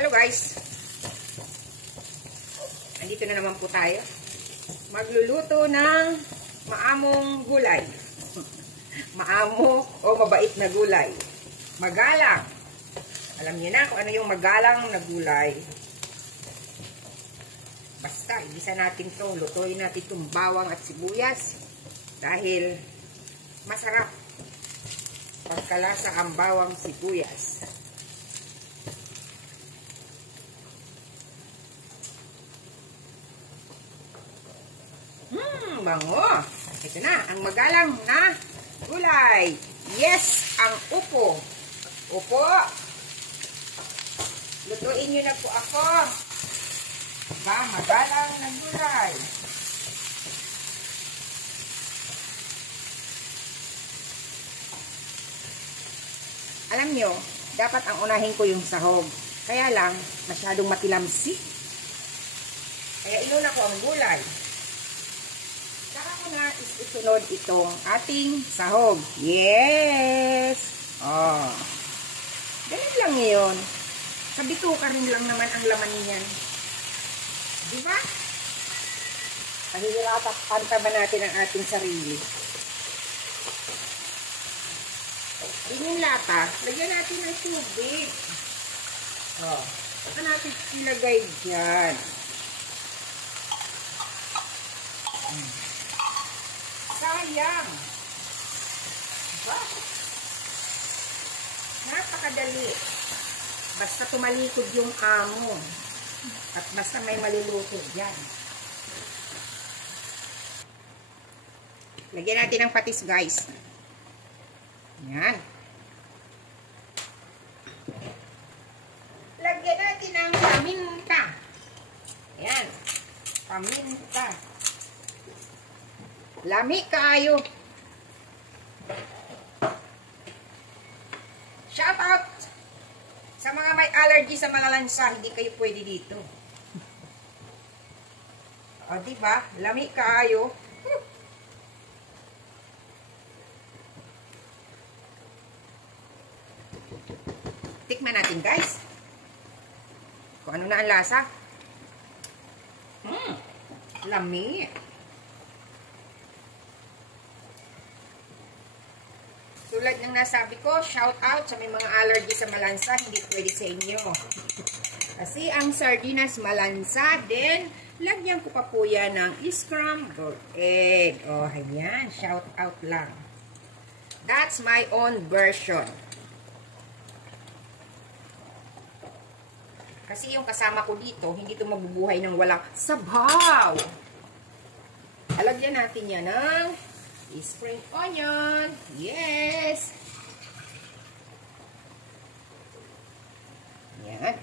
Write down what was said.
Hello guys! Andito na naman po tayo. Magluluto ng maamong gulay. Maamok o mabait na gulay. Magalang. Alam niyo na kung ano yung magalang na gulay. Basta, igisa natin to. Lutuin natin itong bawang at sibuyas. Dahil masarap pagkalasa ang bawang sibuyas. Bango. Ito na, ang magalang na gulay. Yes, ang upo. Upo. Lutuin nyo na po ako. Magalang na gulay. Alam nyo, dapat ang unahin ko yung sahog. Kaya lang, masyadong matilamsi. Kaya inuna ko ang gulay. Saka ko na isunod itong ating sahog. Yes! Oh. Ganun lang yun. Sa bituka rin lang naman ang laman niyan. Diba? Pahihirapan pa ba natin ang ating sarili? Yung lata, lagyan natin ng tubig. Oh. Saka natin ilagay dyan. Sayang. Diba? Napakadali. Basta tumalikod yung amo. At basta may maluluto dyan. Lagyan natin ng patis, guys. Yan. Lagyan natin ng paminta. Yan. Paminta. Lami kaayo. Shout out sa mga may allergy sa malalansa, hindi kayo pwede dito. O, diba? Lami kaayo. Tikman natin, guys. Kung ano na ang lasa. Lami. Tulad ng nasabi ko, shout out sa may mga allergy sa malansa, hindi pwede sa inyo. Kasi ang sardinas malansa, then lagyan ko pa po yan ng scrambled egg. Oh, ayan, shout out lang. That's my own version. Kasi yung kasama ko dito, hindi ito mabubuhay ng walang sabaw. Alagyan natin yan ng spring onion. Yes. Yan.